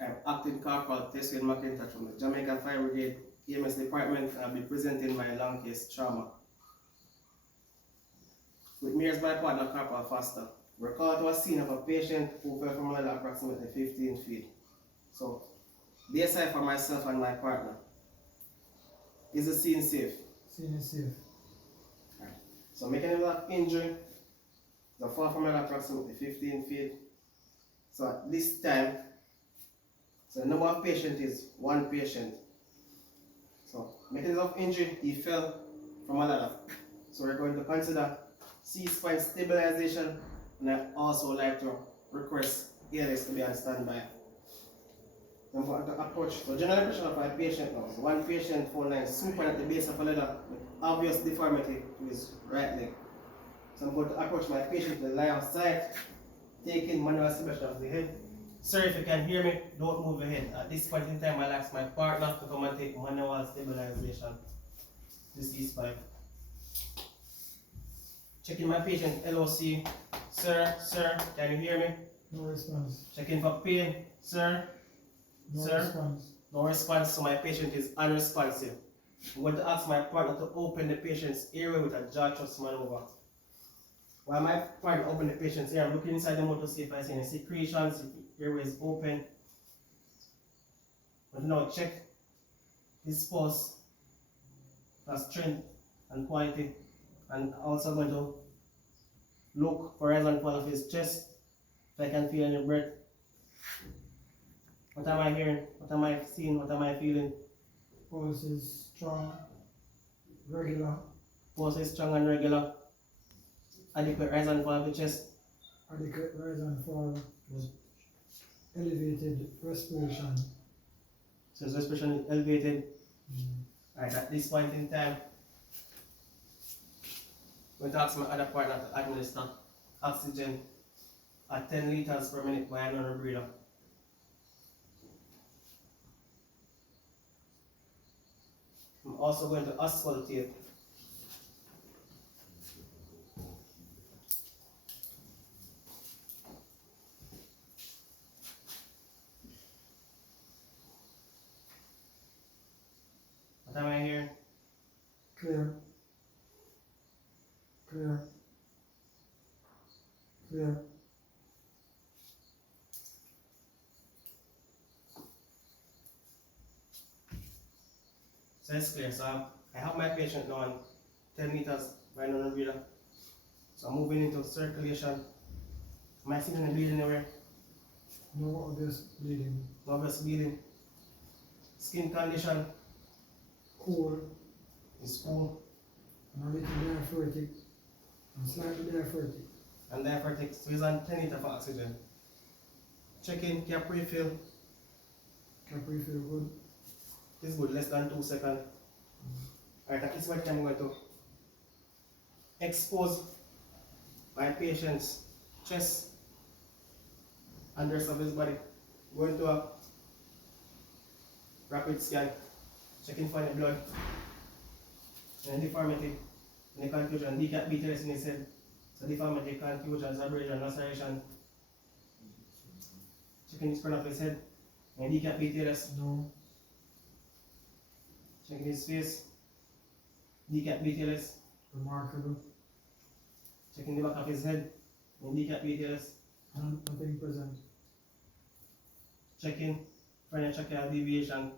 I'm acting corporal Tessin McIntosh from the Jamaica Fire Brigade EMS Department, and I'll be presenting my long case trauma. With me as my partner, Corporal Foster. We're called to a scene of a patient who fell from a ladder approximately 15 feet. So, be aside for myself and my partner. Is the scene safe? Scene is safe. Right. So, mechanism of injury, the fall from a ladder approximately 15 feet. So, at this time, so the number of patients is one patient. So, mechanism of injury, he fell from a ladder. So, we're going to consider C-spine stabilization, and I also like to request ALS to be on standby. I'm going to approach. So, general impression of my patient now. So, one patient fall lying supine at the base of a ladder with obvious deformity to his right leg. So, I'm going to approach my patient to the lie of sight, taking manual stabilization of the head. Sir, if you can hear me, don't move your head. At this point in time, I'll ask my partner to come and take manual stabilization. This is spine. Checking my patient LOC. Sir, can you hear me? No response. Checking for pain. Sir, No Sir? response. no response, so my patient is unresponsive. I'm going to ask my partner to open the patient's airway with a jaw thrust maneuver. While my partner opens the patient's ear, I'm looking inside the mouth to see if I see any secretions, if the airway is open. But now check his pulse, the strength and quality, and also going to look for horizontal of his chest, if I can feel any breath. What am I hearing? What am I seeing? What am I feeling? Pulse is strong, regular, Pulse is strong and regular. Adequate rise and fall of the chest. adequate rise and fall, was elevated respiration. So his respiration is elevated. Alright, at this point in time, I'm going to ask my other partner to administer oxygen at 10 liters per minute by another breather. I'm also going to auscultate. What am I hearing? Clear. Clear. Clear. So it's clear. So I have my patient now on 10 meters by another breather. So I'm moving into circulation. Am I seeing any bleeding anywhere? No obvious bleeding. No obvious bleeding. Skin condition Cool is cool and a little diaphoretic and slightly diaphoretic. and diaphoretic. So he's on 10 liters of oxygen. Checking cap refill Capri feel good. is good, less than 2 seconds. Alright, at this point I'm going to expose my patient's chest and the rest of his body. Going to a rapid scan, checking for any blood, any deformity, any confusion, decap BTS in his head. So deformity, confusion, abrasion, laceration. Checking the front of his head, any decap BTS. No. Checking his face, decap BTS. Remarkable. Checking the back of his head, any decap BTS. Nothing present. Checking for any tracheal deviation.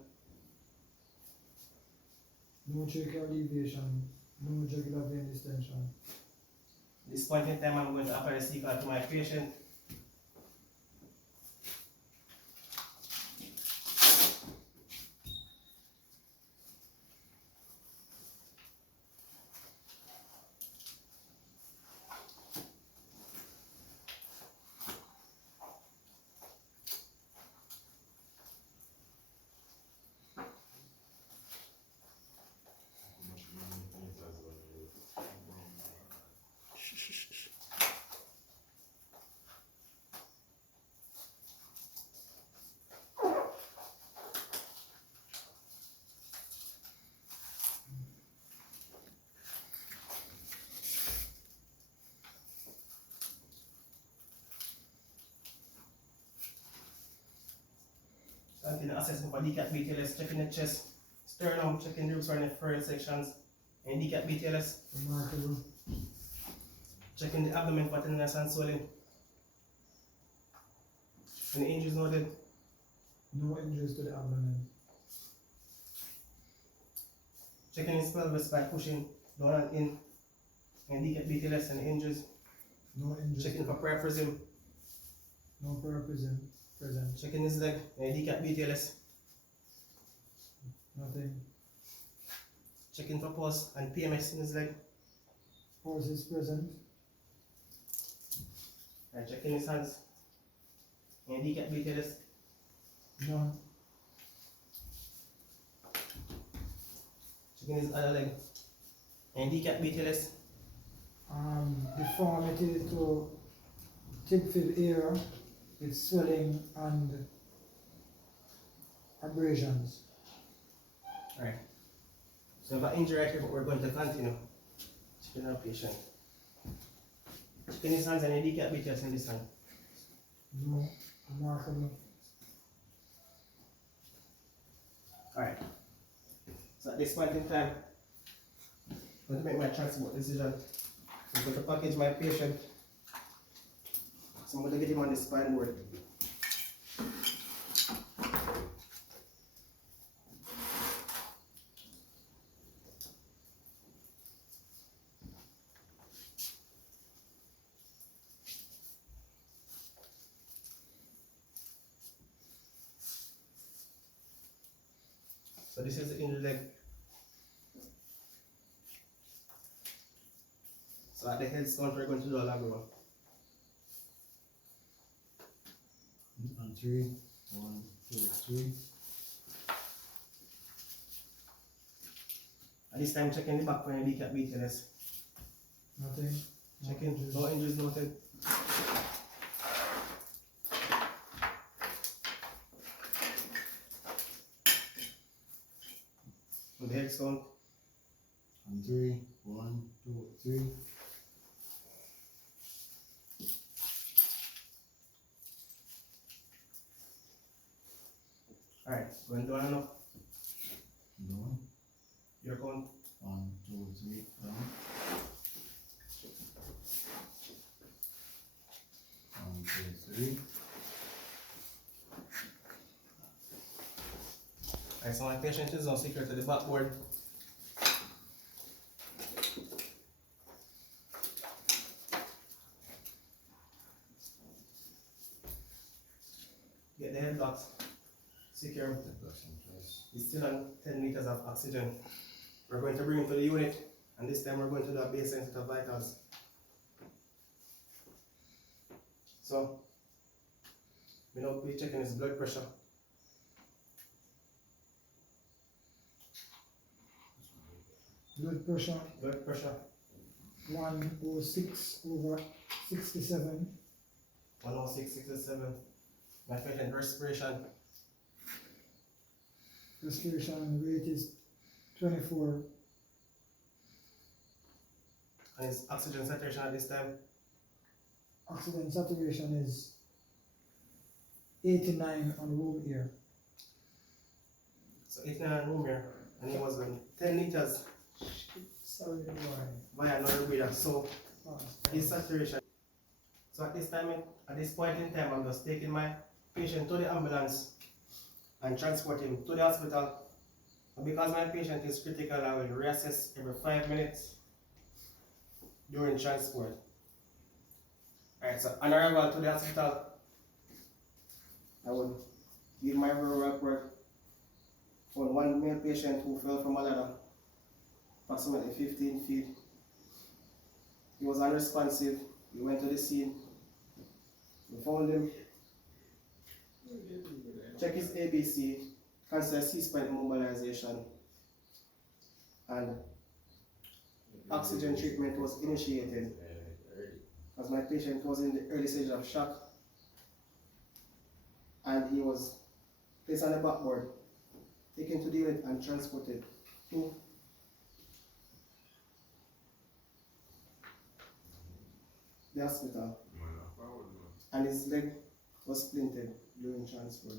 No tracheal deviation. No jugular vein distension. At this point in time, I'm going to apply a CCAR to my patient. Continue assessment for DCAT BTLS, checking the chest, sternum, checking the ribs for any further sections, and DCAT BTLS, Remarkable. checking the abdomen for tenderness and swelling. Any injuries noted? No injuries to the abdomen. Checking his pelvis by pushing down and in, and DCAT BTLS and injuries. No injuries. Checking for priapism, No priapism present. checking his leg, and DCAT BTLS. Nothing. Checking for pulse and PMS in his leg. Pulse is present. And checking his hands, and DCAT BTLS. None. Checking his other leg, and DCAT BTLS. Deformity to tib-fib area with swelling and abrasions. Alright. So we have an injury right here, but we're going to continue. Checking our patient. Checking his hands and a DCAT BTLS in this hand. No. Remarkable. Alright. So at this point in time, I'm going to make my transport decision. I'm going to package my patient. So I'm going to get him on the spine board. So this is the inner leg. So at the head count, we're going to do a lag roll. On 3, 1, 2, 3. At this time, checking the back for any DCAT BTLS. Nothing. No Checking, injuries. no injuries noted. On the head count. On 3, 1, 2, 3. Alright, when done enough, Down. your count. 1, 2, 3. Down. 1, 2, 3. Alright, so my patient is now secured to the backboard. Get the head box secure. The blocks in place. He's still on 10 liters of oxygen. We're going to bring him to the unit, and this time we're going to do a baseline set of vitals. So, we'll be checking his blood pressure. Blood pressure Blood pressure 106/67. 106/67. My patient respiration. Respiration rate is 24. And his oxygen saturation at this time. Oxygen saturation is 89 on room air. So 89 room here, and he was on 10 liters Sorry, why? via another breather. So Fast. his saturation. So at this time, at this point in time, I'm just taking my patient to the ambulance and transport him to the hospital. And because my patient is critical, I will reassess every 5 minutes during transport. Alright, so on arrival to the hospital, I would give my rural report on one male patient who fell from a ladder, approximately 15 feet. He was unresponsive. We went to the scene. We found him. Check his ABC, consider C-spine immobilization, and oxygen treatment was initiated as my patient was in the early stage of shock, and he was placed on the backboard, taken to the unit and transported to the hospital, and his leg was splintered during transport.